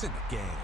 points in the game.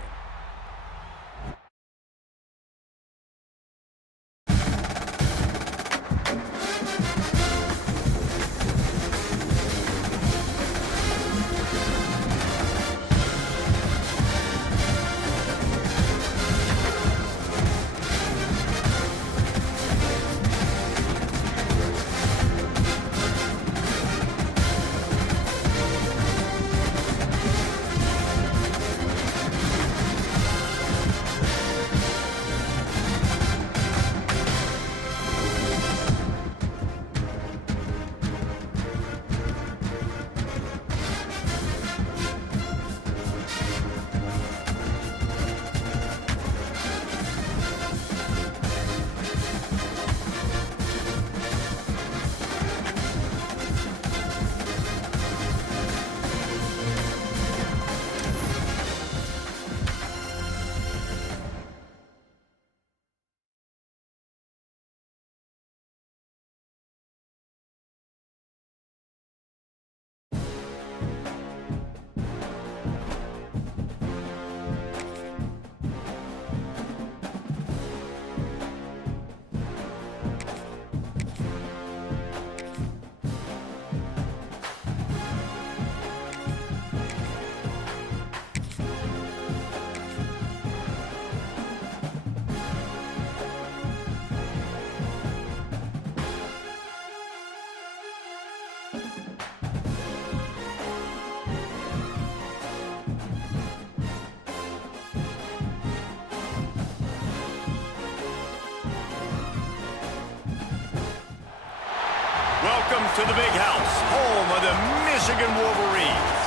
Welcome to the Big House, home of the Michigan Wolverines.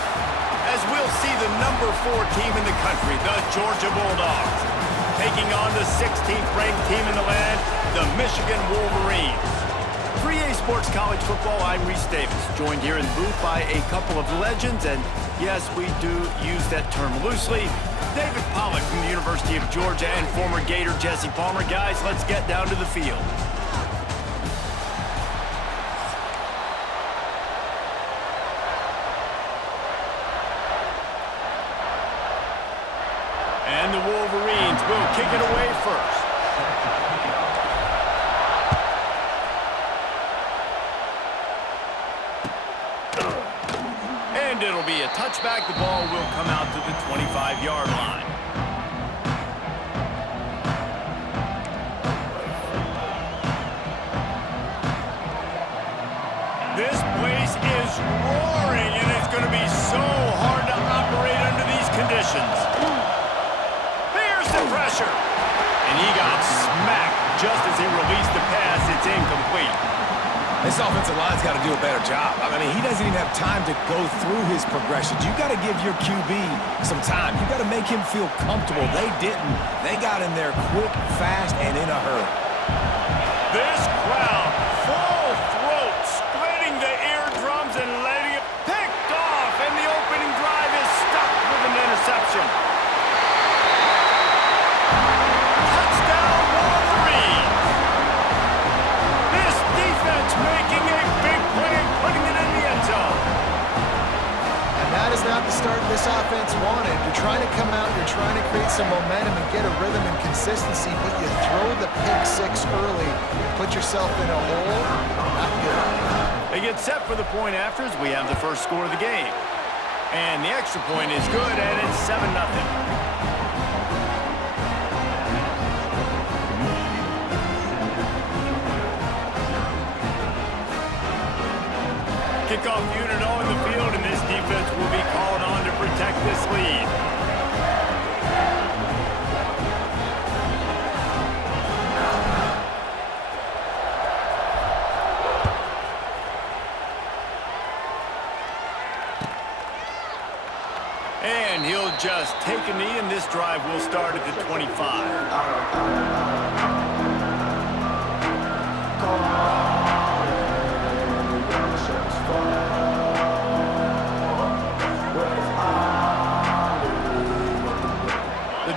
As we'll see the number 4 team in the country, the Georgia Bulldogs, taking on the 16th ranked team in the land, the Michigan Wolverines. 3A Sports College Football, I'm Reese Davis, joined here in the booth by a couple of legends, and yes, we do use that term loosely. David Pollack from the University of Georgia and former Gator Jesse Palmer. Guys, let's get down to the field. And the Wolverines will kick it away first. And it'll be a touchback. The ball will come out to the 25-yard line. This place is roaring, and it's going to be so hard to operate under these conditions. Pressure. And he got smacked just as he released the pass. It's incomplete. This offensive line's got to do a better job. I mean, he doesn't even have time to go through his progressions. You got to give your QB some time. You got to make him feel comfortable. They didn't. They got in there quick, fast, and in a hurry. This crowd, full throat, splitting the eardrums and letting it picked off. And the opening drive is stuck with an interception. Making a big play and putting it in the end zone. And that is not the start this offense wanted. You're trying to come out, you're trying to create some momentum and get a rhythm and consistency, but you throw the pick six early and put yourself in a hole. Not good. They get set for the point after as we have the first score of the game. And the extra point is good, and it's 7-0. Kickoff unit on the field, and this defense will be called on to protect this lead. And he'll just take a knee, and this drive will start at the 25.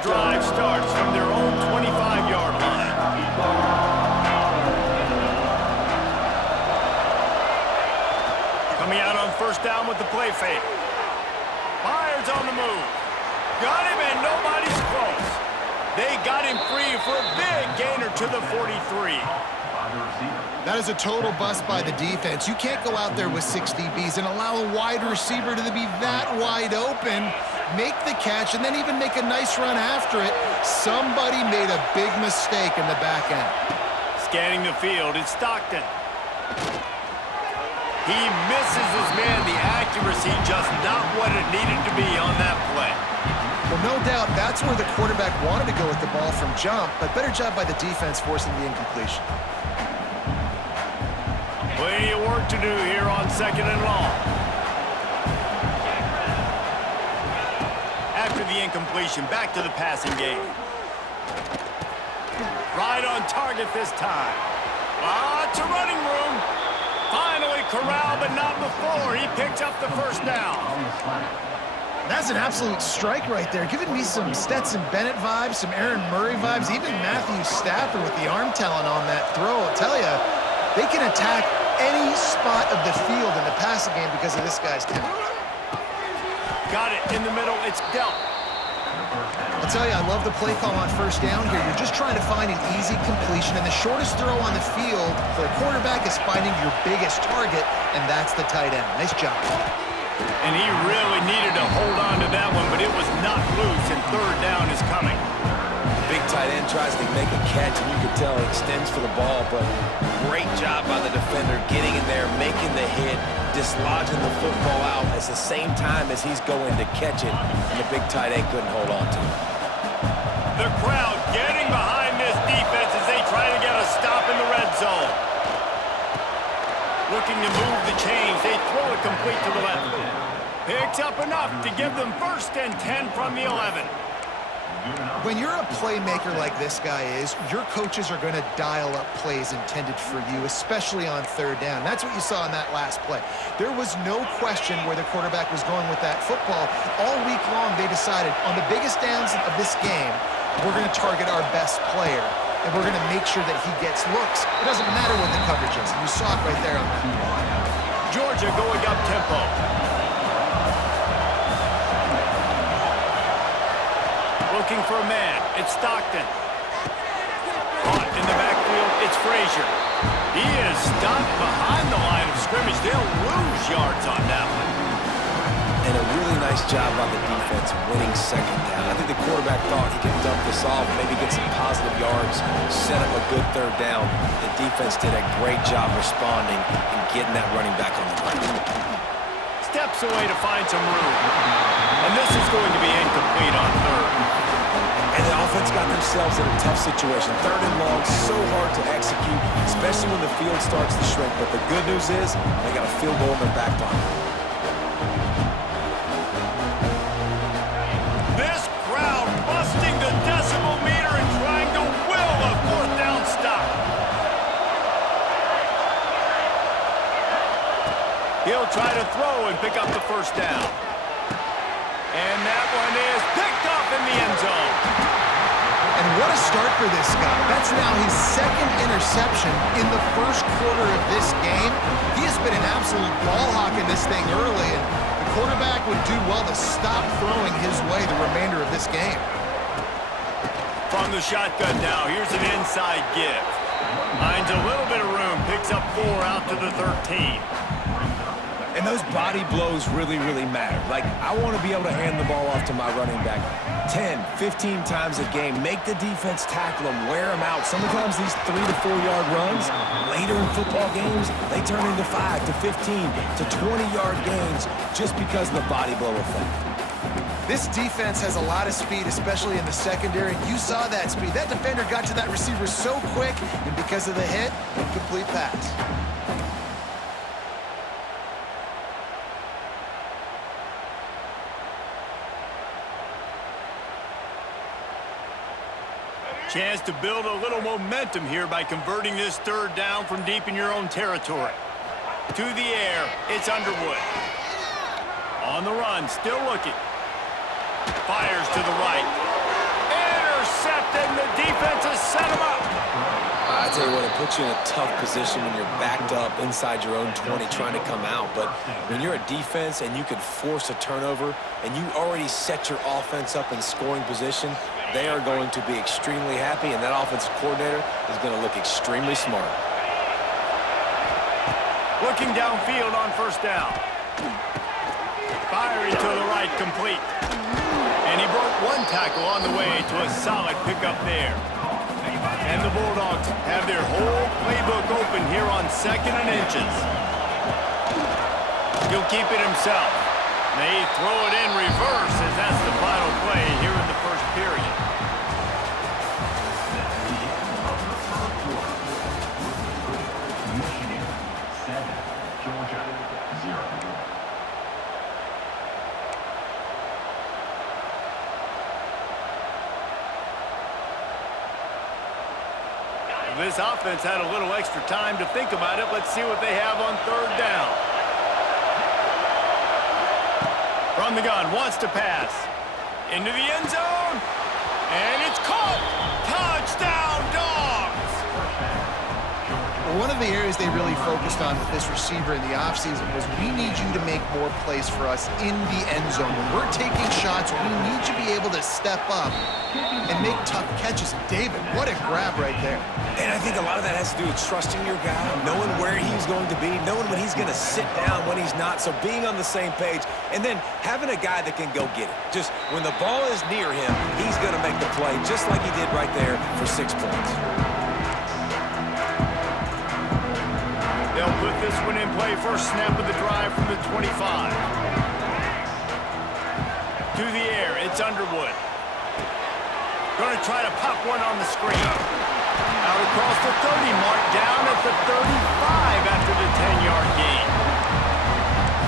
Drive starts from their own 25-yard line. Coming out on first down with the play fake. Myers on the move. Got him, and nobody's close. They got him free for a big gainer to the 43. That is a total bust by the defense. You can't go out there with 6 DBs and allow a wide receiver to be that wide open, make the catch, and then even make a nice run after it. Somebody made a big mistake in the back end. Scanning the field, it's Stockton. He misses his man. The accuracy just not what it needed to be on that play. Well, no doubt that's where the quarterback wanted to go with the ball from jump, but better job by the defense forcing the incompletion. Plenty of work to do here on 2nd and long. After the incompletion, back to the passing game. Right on target this time. Lots of running room. Finally corralled, but not before. He picks up the first down. That's an absolute strike right there, giving me some Stetson Bennett vibes, some Aaron Murray vibes, even Matthew Stafford with the arm talent on that throw. I'll tell you, they can attack any spot of the field in the passing game because of this guy's talent. Got it in the middle. It's dealt. I'll tell you, I love the play call on first down here. You're just trying to find an easy completion, and the shortest throw on the field for a quarterback is finding your biggest target, and that's the tight end. Nice job. And he really needed to hold on to that one, but it was not loose, and 3rd down is coming. Big tight end tries to make a catch, and you can tell he extends for the ball, but great job by the defender getting in there, making the hit, dislodging the football out at the same time as he's going to catch it, and the big tight end couldn't hold on to it. The crowd getting behind this defense as they try to get a stop in the red zone. Looking to move the chains. They throw it complete to the left. Picks up enough to give them 1st and 10 from the 11. When you're a playmaker like this guy is, your coaches are going to dial up plays intended for you, especially on 3rd down. That's what you saw in that last play. There was no question where the quarterback was going with that football. All week long, they decided on the biggest downs of this game, we're going to target our best player, and we're going to make sure that he gets looks. It doesn't matter what the coverage is. You saw it right there on that play. Georgia going up tempo. Looking for a man. It's Stockton. Caught in the backfield. It's Frazier. He is stopped behind the line of scrimmage. They'll lose yards on that one. And a really nice job by the defense winning 2nd down. I think the quarterback thought he could dump this off, maybe get some positive yards, set up a good 3rd down. The defense did a great job responding and getting that running back on the ground. Steps away to find some room. And this is going to be incomplete on 3rd. And the offense got themselves in a tough situation. 3rd and long, so hard to execute, especially when the field starts to shrink. But the good news is they got a field goal in their back pocket. This crowd busting the decimal meter and trying to will a 4th down stop. He'll try to throw and pick up the 1st down. And that one is picked off in the end zone. And what a start for this guy. That's now his 2nd interception in the 1st quarter of this game. He has been an absolute ball hawk in this thing early, and the quarterback would do well to stop throwing his way the remainder of this game. From the shotgun now, here's an inside give. Finds a little bit of room, picks up 4 out to the 13. And those body blows really, really matter. Like, I want to be able to hand the ball off to my running back 10, 15 times a game. Make the defense tackle them, wear them out. Sometimes these 3 to 4 yard runs, later in football games, they turn into 5 to 15 to 20-yard gains just because of the body blow effect. This defense has a lot of speed, especially in the secondary. You saw that speed. That defender got to that receiver so quick, and because of the hit, incomplete pass. Chance to build a little momentum here by converting this 3rd down from deep in your own territory. To the air, it's Underwood. On the run, still looking. Fires to the right. Intercepted, and the defense has set him up. tell you what, it puts you in a tough position when you're backed up inside your own 20 trying to come out. But when you're a defense and you can force a turnover and you already set your offense up in scoring position, they are going to be extremely happy, and that offensive coordinator is going to look extremely smart. Looking downfield on first down. Firing to the right, complete. And he broke one tackle on the way to a solid pickup there. And the Bulldogs have their whole playbook open here on 2nd and inches. He'll keep it himself. They throw it in reverse as that's the final play here in the first period. Michigan 7, Georgia 0. This offense had a little extra time to think about it. Let's see what they have on 3rd down. From the gun, wants to pass. Into the end zone. And it's caught. Touchdown, Dogs! One of the areas they really focused on with this receiver in the offseason was we need you to make more plays for us in the end zone. When we're taking shots, we need you to be able to step up and make tough catches. David, what a grab right there. And I think a lot of that has to do with trusting your guy, knowing where he's going to be, knowing when he's going to sit down, when he's not. So being on the same page, and then having a guy that can go get it. Just when the ball is near him, he's going to make the play, just like he did right there for 6 points. They'll put this one in play. First snap of the drive from the 25. To the air, it's Underwood. Going to try to pop one on the screen. Out across the 30 mark, down at the 35 after the 10-yard gain.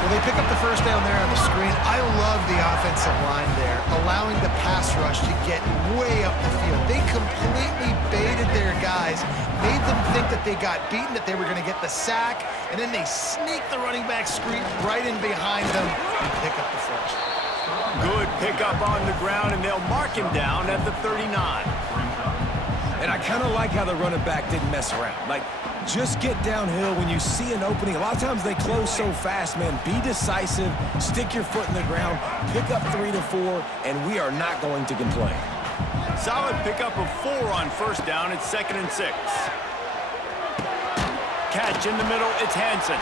Well, they pick up the first down there on the screen. I love the offensive line there, allowing the pass rush to get way up the field. They completely baited their guys, made them think that they got beaten, that they were going to get the sack, and then they sneak the running back screen right in behind them and pick up the first. Good pickup on the ground, and they'll mark him down at the 39. And I kind of like how the running back didn't mess around. Like, just get downhill when you see an opening. A lot of times they close so fast, man. Be decisive, stick your foot in the ground, pick up 3 to 4, and we are not going to complain. Solid pickup of 4 on first down. It's 2nd and 6. Catch in the middle, it's Hansen.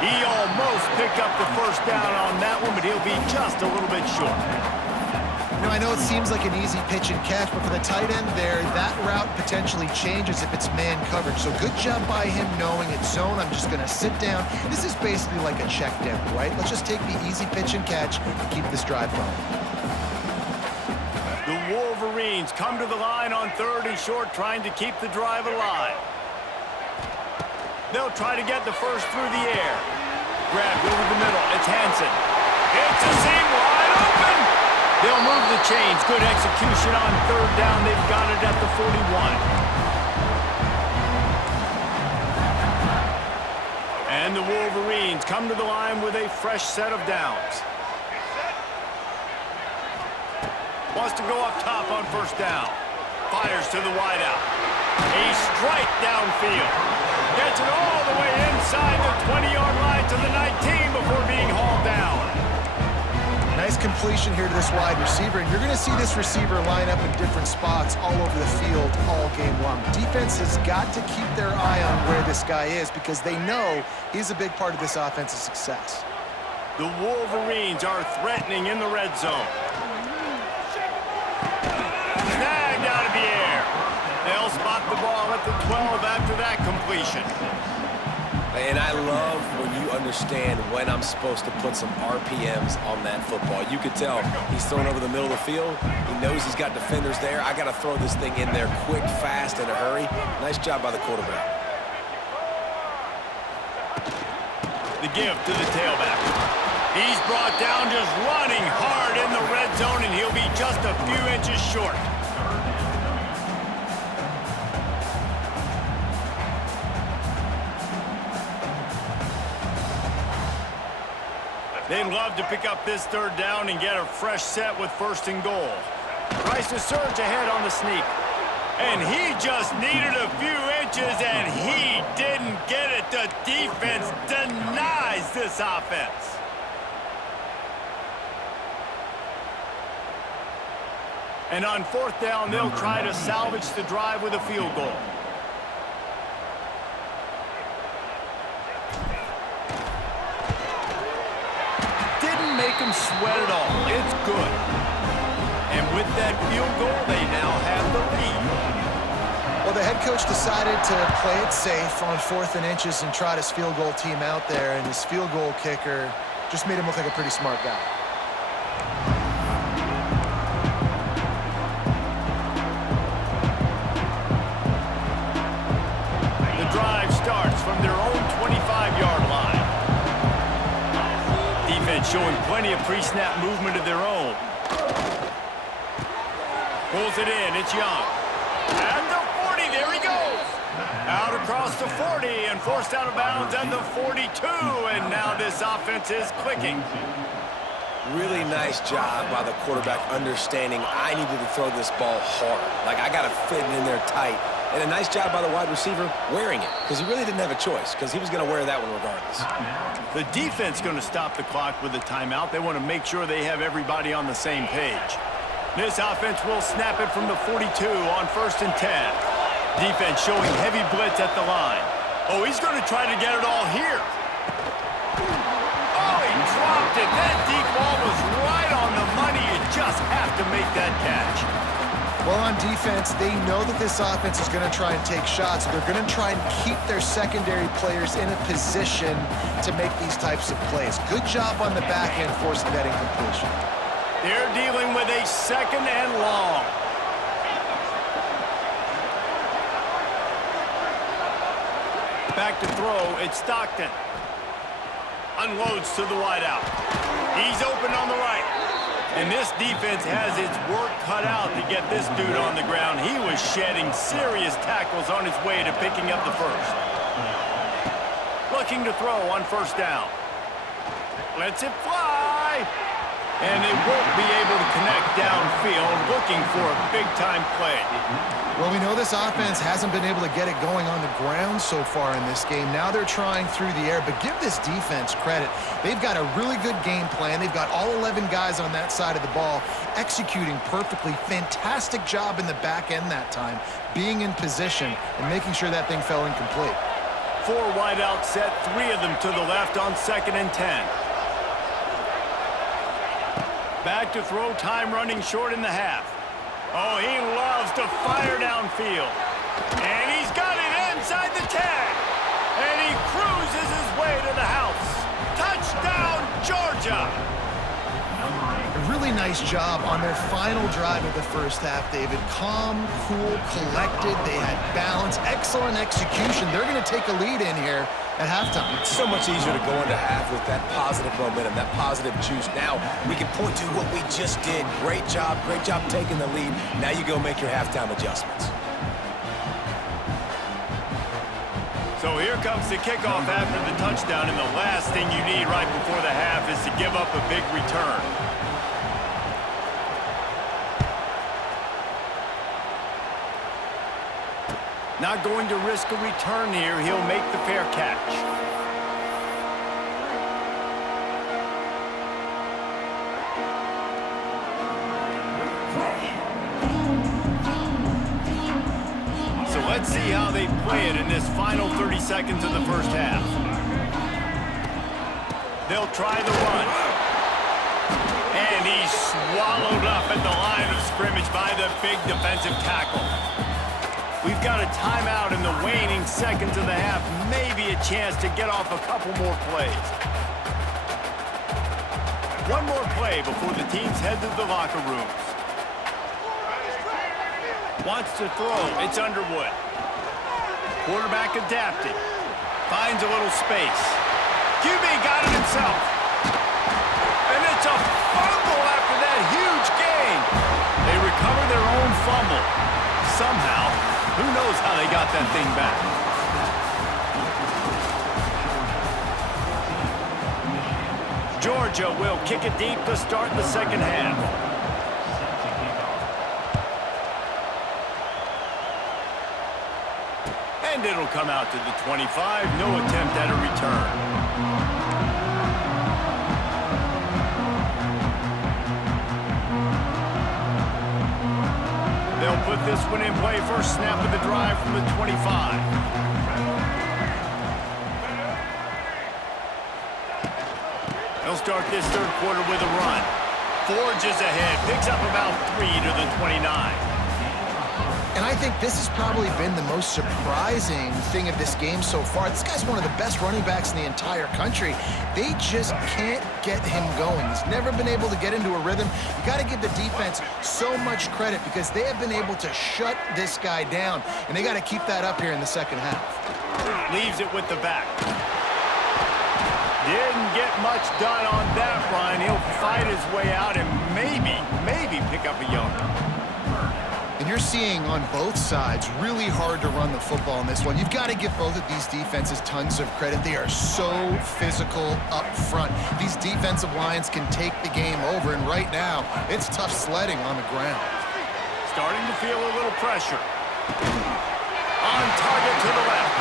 He almost picked up the first down on that one, but he'll be just a little bit short. You know, I know it seems like an easy pitch and catch, but for the tight end there, that route potentially changes if it's man coverage. So good job by him knowing it's zone. I'm just going to sit down. This is basically like a check down, right? Let's just take the easy pitch and catch and keep this drive going. The Wolverines come to the line on 3rd and short, trying to keep the drive alive. They'll try to get the first through the air. Grabbed over the middle. It's Hansen. It's a seam wide open. They'll move the chains. Good execution on 3rd down. They've got it at the 41. And the Wolverines come to the line with a fresh set of downs. Wants to go up top on first down. Fires to the wideout. A strike downfield. Gets it all the way inside the 20-yard line to the 19 before being hauled down. Nice completion here to this wide receiver, and you're going to see this receiver line up in different spots all over the field all game long. Defense has got to keep their eye on where this guy is because they know he's a big part of this offense's success. The Wolverines are threatening in the red zone. Snagged out of the air. They'll spot the ball at the 12 after that completion. And I love when you understand when I'm supposed to put some RPMs on that football. You could tell he's thrown over the middle of the field. He knows he's got defenders there. I got to throw this thing in there quick, fast, in a hurry. Nice job by the quarterback. The give to the tailback. He's brought down just running hard in the red zone, and he'll be just a few inches short. They'd love to pick up this 3rd down and get a fresh set with 1st and goal. Tries to surge ahead on the sneak. And he just needed a few approaches, and he didn't get it. The defense denies this offense. And on fourth down, they'll try to salvage the drive with a field goal. Didn't make them sweat at all. It's good. And with that field goal, they now have the lead. Well, the head coach decided to play it safe on 4th and inches and trot his field goal team out there, and his field goal kicker just made him look like a pretty smart guy. The drive starts from their own 25-yard line. Defense showing plenty of pre-snap movement of their own. Pulls it in, it's Young. At the 40, there he goes. Out across the 40 and forced out of bounds at the 42, and now this offense is clicking. Really nice job by the quarterback understanding I needed to throw this ball hard. Like, I got to fit it in there tight. And a nice job by the wide receiver wearing it, because he really didn't have a choice, because he was going to wear that one regardless. The defense going to stop the clock with a timeout. They want to make sure they have everybody on the same page. This offense will snap it from the 42 on 1st and 10. Defense showing heavy blitz at the line. Oh, he's going to try to get it all here. Oh, he dropped it. That deep ball was right on the money. You just have to make that catch. Well, on defense, they know that this offense is going to try and take shots. They're going to try and keep their secondary players in a position to make these types of plays. Good job on the back end forcing that incompletion. They're dealing with a 2nd and long. Back to throw, it's Stockton. Unloads to the wideout. He's open on the right. And this defense has its work cut out to get this dude on the ground. He was shedding serious tackles on his way to picking up the first. Looking to throw on 1st down. Lets it fly. And they won't be able to connect downfield, looking for a big-time play. Well, we know this offense hasn't been able to get it going on the ground so far in this game. Now they're trying through the air, but give this defense credit. They've got a really good game plan. They've got all 11 guys on that side of the ball executing perfectly. Fantastic job in the back end that time, being in position and making sure that thing fell incomplete. 4 wideout set, 3 of them to the left on 2nd and 10. Back to throw, time running short in the half. Oh, he loves to fire downfield. And he's got it inside the 10. And he cruises his way to the house. Touchdown, Georgia! A really nice job on their final drive of the first half, David. Calm, cool, collected. They had balance, excellent execution. They're going to take a lead in here at halftime. It's so much easier to go into half with that positive momentum, that positive juice. Now we can point to what we just did. Great job taking the lead. Now you go make your halftime adjustments. So here comes the kickoff after the touchdown, and the last thing you need right before the half is to give up a big return. Not going to risk a return here. He'll make the fair catch. So let's see how they play it in this final 30 seconds of the first half. They'll try the run. And he's swallowed up at the line of scrimmage by the big defensive tackle. We've got a timeout in the waning seconds of the half. Maybe a chance to get off a couple more plays. One more play before the teams head to the locker rooms. Wants to throw. It's Underwood. Quarterback adapting. Finds a little space. QB got it himself. And it's a fumble after that huge gain. They recover their own fumble. Somehow. Who knows how they got that thing back? Georgia will kick it deep to start the second half. And And it'll come out to the 25. No attempt at a return. They'll put this one in play. First snap of the drive from the 25. They'll start this third quarter with a run. Forges ahead, picks up about 3 to the 29. And I think this has probably been the most surprising thing of this game so far. This guy's one of the best running backs in the entire country. They just can't get him going. He's never been able to get into a rhythm. You got to give the defense so much credit because they have been able to shut this guy down, and they got to keep that up here in the second half. Leaves it with the back. Didn't get much done on that run. He'll fight his way out and maybe pick up a yard. And you're seeing on both sides really hard to run the football in this one. You've got to give both of these defenses tons of credit. They are so physical up front. These defensive lines can take the game over, and right now, it's tough sledding on the ground. Starting to feel a little pressure. On target to the left.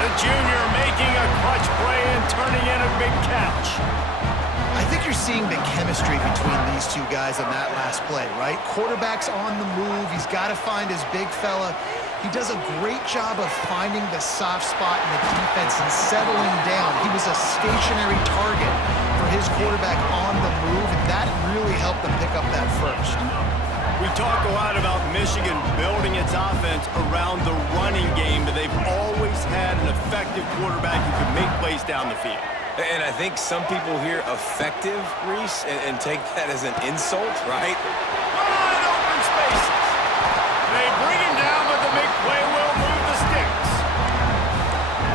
The junior making a clutch play and turning in a big catch. I think you're seeing the chemistry between these two guys on that last play, right? Quarterback's on the move. He's got to find his big fella. He does a great job of finding the soft spot in the defense and settling down. He was a stationary target for his quarterback on the move, and that really helped them pick up that first. We talk a lot about Michigan building its offense around the running game, but they've always had an effective quarterback who could make plays down the field. And I think some people hear effective, Reese, and take that as an insult, right? Wide open spaces. They bring him down, but the big play will move the sticks.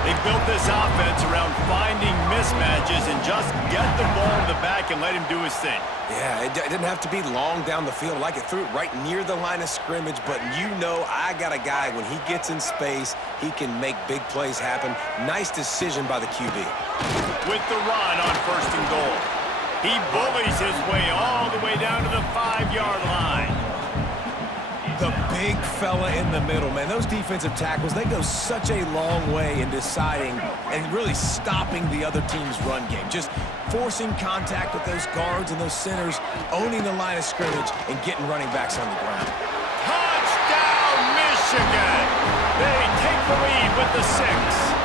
They built this offense around finding mismatches and just get the ball in the back and let him do his thing. Yeah, it didn't have to be long down the field. Like it threw it right near the line of scrimmage, but you know I got a guy, when he gets in space, he can make big plays happen. Nice decision by the QB. With the run on 1st and goal. He bullies his way all the way down to the 5-yard line. The big fella in the middle, man. Those defensive tackles, they go such a long way in deciding and really stopping the other team's run game. Just forcing contact with those guards and those centers, owning the line of scrimmage, and getting running backs on the ground. Touchdown, Michigan! They take the lead with the 6.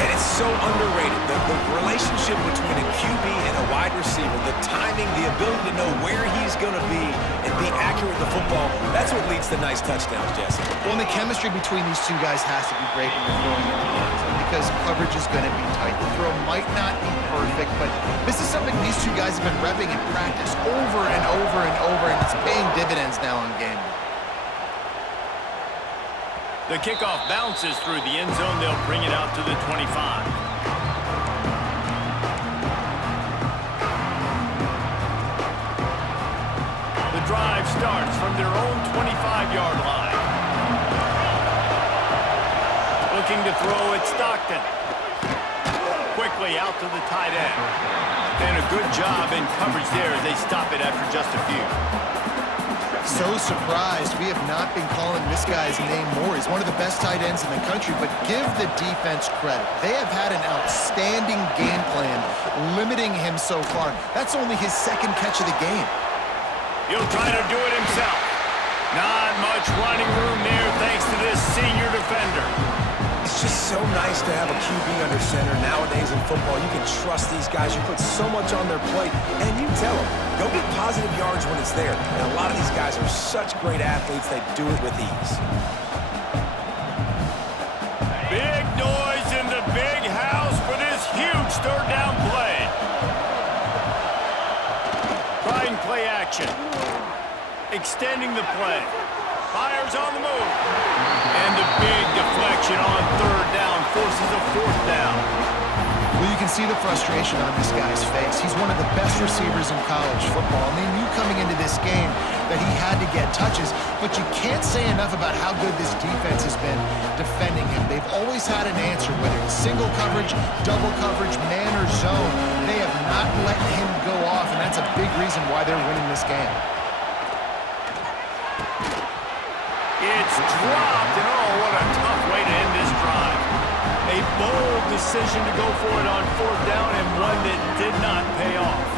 And it's so underrated. The relationship between a QB and a wide receiver, the timing, the ability to know where he's going to be and be accurate with the football, that's what leads to nice touchdowns, Jesse. Well, and the chemistry between these two guys has to be great when you're throwing it in the end zone because coverage is going to be tight. The throw might not be perfect, but this is something these two guys have been repping in practice over and over and over, and it's paying dividends now on game day. The kickoff bounces through the end zone. They'll bring it out to the 25. The drive starts from their own 25-yard line. Looking to throw it, Stockton. Quickly out to the tight end. And a good job in coverage there as they stop it after just a few. So surprised we have not been calling this guy's name more. He's one of the best tight ends in the country, but give the defense credit. They have had an outstanding game plan limiting him so far. That's only his 2nd catch of the game. He'll try to do it himself. Not much running room there thanks to this senior defender. It's just so nice to have a QB under center. Nowadays in football, you can trust these guys. You put so much on their plate, and you tell them, go get positive yards when it's there. And a lot of these guys are such great athletes, they do it with ease. Big noise in the big house for this huge third down play. Trying play action. Extending the play. Fires on the move. And the big deflection on 3rd down forces a 4th down. Well, you can see the frustration on this guy's face. He's one of the best receivers in college football. I mean, you coming into this game that he had to get touches, but you can't say enough about how good this defense has been defending him. They've always had an answer, whether it's single coverage, double coverage, man or zone. They have not let him go off, and that's a big reason why they're winning this game. It's dropped, and oh, what a tough way A bold decision to go for it on 4th down, and one that did not pay off.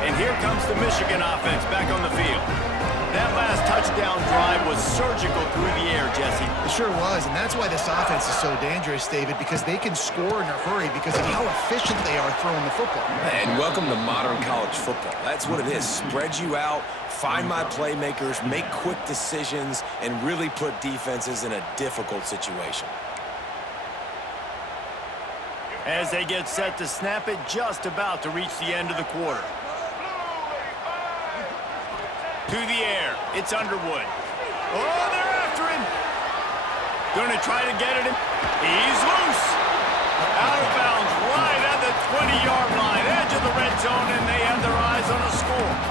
And here comes the Michigan offense back on the field. That last touchdown drive was surgical through the air, Jesse. It sure was, and that's why this offense is so dangerous, David, because they can score in a hurry because of how efficient they are throwing the football. And welcome to modern college football. That's what it is. Spread you out, find my playmakers, make quick decisions, and really put defenses in a difficult situation. As they get set to snap it, just about to reach the end of the quarter. To the air, it's Underwood. Oh, they're after him. Gonna try to get it in. He's loose. Out of bounds, right at the 20-yard line, edge of the red zone, and they have their eyes on a score.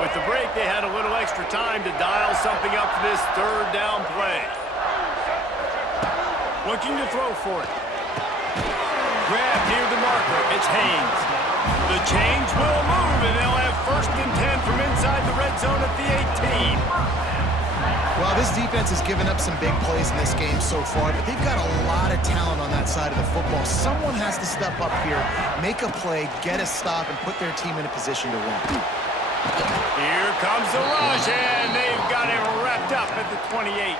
With the break, they had a little extra time to dial something up for this 3rd down play. Looking to throw for it. Grab near the marker. It's Haynes. The change will move, and they'll have 1st and 10 from inside the red zone at the 18. Well, this defense has given up some big plays in this game so far, but they've got a lot of talent on that side of the football. Someone has to step up here, make a play, get a stop, and put their team in a position to win. Here comes the rush, and they've got it wrapped up at the 28.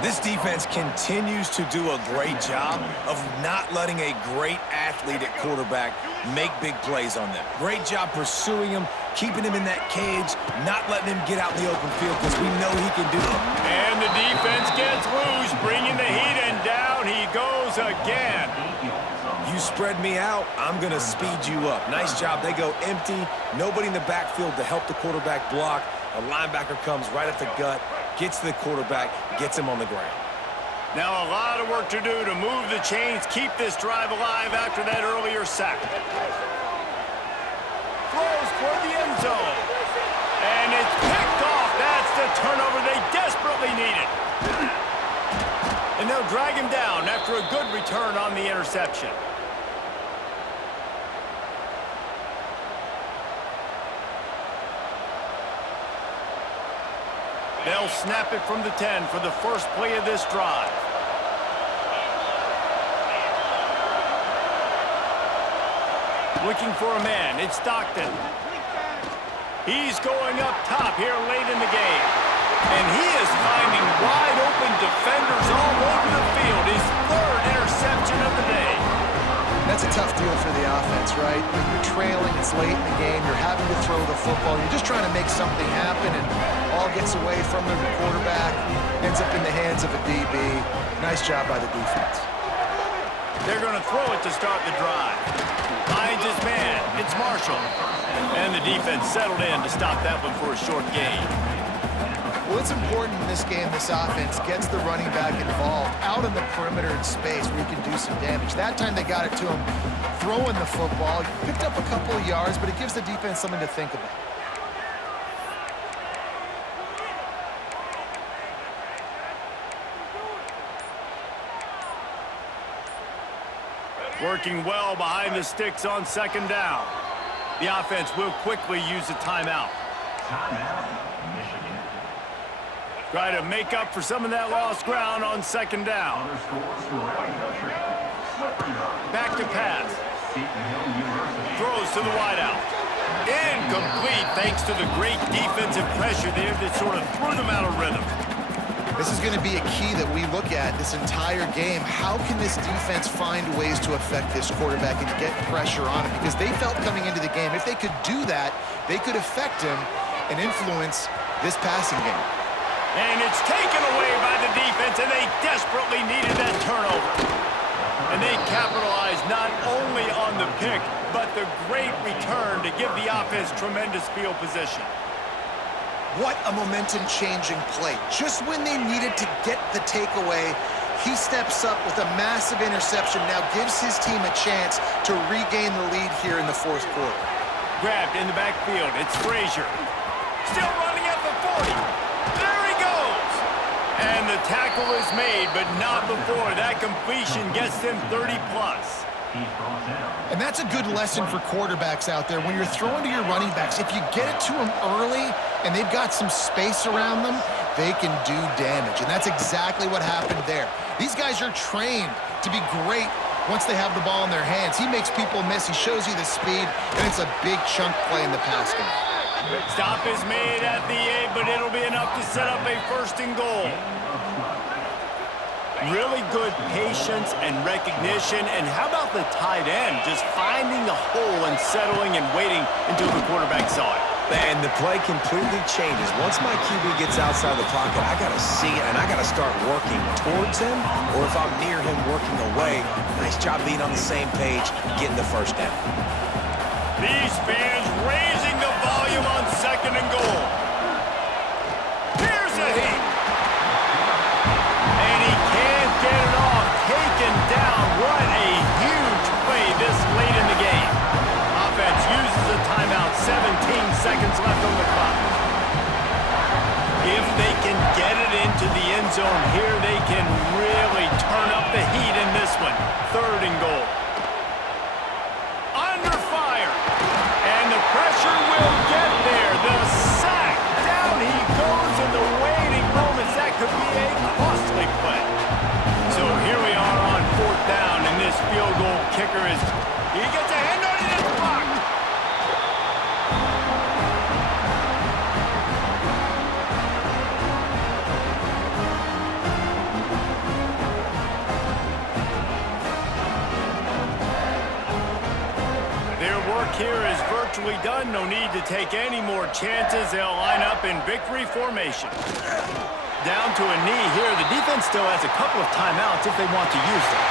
This defense continues to do a great job of not letting a great athlete at quarterback make big plays on them. Great job pursuing him, keeping him in that cage, not letting him get out in the open field because we know he can do it. And the defense gets loose, bringing the heat, and down he goes again. You spread me out, I'm going to speed you up. Nice job. They go empty. Nobody in the backfield to help the quarterback block. A linebacker comes right at the gut, gets to the quarterback, gets him on the ground. Now a lot of work to do to move the chains, keep this drive alive after that earlier sack. Throws toward the end zone. And it's picked off. That's the turnover they desperately needed. And they'll drag him down after a good return on the interception. They'll snap it from the 10 for the first play of this drive. Looking for a man, it's Stockton. He's going up top here late in the game. And he is finding wide open defenders all over the field. His 3rd interception of the day. That's a tough deal for the offense, right? When you're trailing, it's late in the game, you're having to throw the football, you're just trying to make something happen, and all gets away from the quarterback, ends up in the hands of a DB. Nice job by the defense. They're going to throw it to start the drive. Finds his man. It's Marshall. And the defense settled in to stop that one for a short gain. Well, it's important in this game, this offense gets the running back involved out on the perimeter in space where he can do some damage. That time they got it to him throwing the football. Picked up a couple of yards, but it gives the defense something to think about. Working well behind the sticks on 2nd down. The offense will quickly use a timeout. Timeout, Michigan. Try to make up for some of that lost ground on 2nd down. Other scores for White Country. Slippery yard. Back to pass. Seton Hill University. Throws to the wideout. Incomplete thanks to the great defensive pressure there that sort of threw them out of rhythm. This is going to be a key that we look at this entire game. How can this defense find ways to affect this quarterback and get pressure on him? Because they felt coming into the game, if they could do that, they could affect him and influence this passing game. And it's taken away by the defense, and they desperately needed that turnover. And they capitalized not only on the pick, but the great return to give the offense tremendous field position. What a momentum-changing play. Just when they needed to get the takeaway, he steps up with a massive interception, now gives his team a chance to regain the lead here in the fourth quarter. Grabbed in the backfield. It's Frazier. Still running at the 40. There he goes. And the tackle is made, but not before. That completion gets them 30-plus. He's brought down. And that's a good lesson for quarterbacks out there. When you're throwing to your running backs, if you get it to them early and they've got some space around them, they can do damage. And that's exactly what happened there. These guys are trained to be great once they have the ball in their hands. He makes people miss. He shows you the speed, and it's a big chunk play in the pass game. Stop is made at the 8, but it'll be enough to set up a first and goal. Really good patience and recognition. And how about the tight end just finding the hole and settling and waiting until the quarterback saw it? And the play completely changes. Once my QB gets outside the pocket, I got to see it, and I got to start working towards him, or if I'm near him, working away. Nice job being on the same page, getting the first down. These fans raising the volume on second and goal. Here's a hit. And he can't get it off. Taken down. What a huge play this late in the game. Offense uses a timeout. 17 seconds left on the clock. If they can get it into the end zone here, they can really turn up the heat in this one. Third and goal. Under fire. And the pressure will get there. The sack. Down he goes in the waiting moments. That could be a costly play. So here we are on fourth down, and this field goal kicker is... He gets a hand on it, and it's blocked. Their work here is virtually done. No need to take any more chances. They'll line up in victory formation. Down to a knee here. The defense still has a couple of timeouts if they want to use them.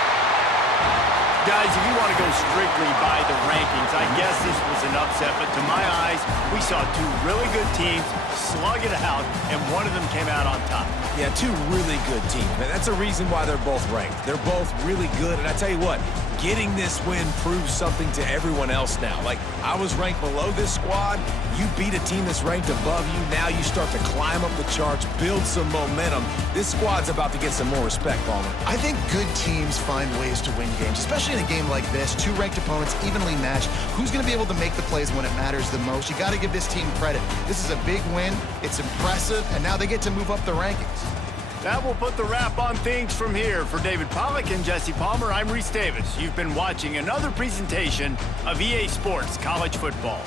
Guys, if you want to go strictly by the rankings, I guess this was an upset, but to my eyes, we saw two really good teams slug it out, and one of them came out on top. Yeah, two really good teams. Man, that's a reason why they're both ranked. They're both really good, and I tell you what, getting this win proves something to everyone else now. Like, I was ranked below this squad. You beat a team that's ranked above you. Now you start to climb up the charts, build some momentum. This squad's about to get some more respect, Palmer. I think good teams find ways to win games, especially in a game like this. Two ranked opponents, evenly matched. Who's going to be able to make the plays when it matters the most? You got to give this team credit. This is a big win. It's impressive, and now they get to move up the rankings. That will put the wrap on things from here. For David Pollack and Jesse Palmer, I'm Reese Davis. You've been watching another presentation of EA Sports College Football.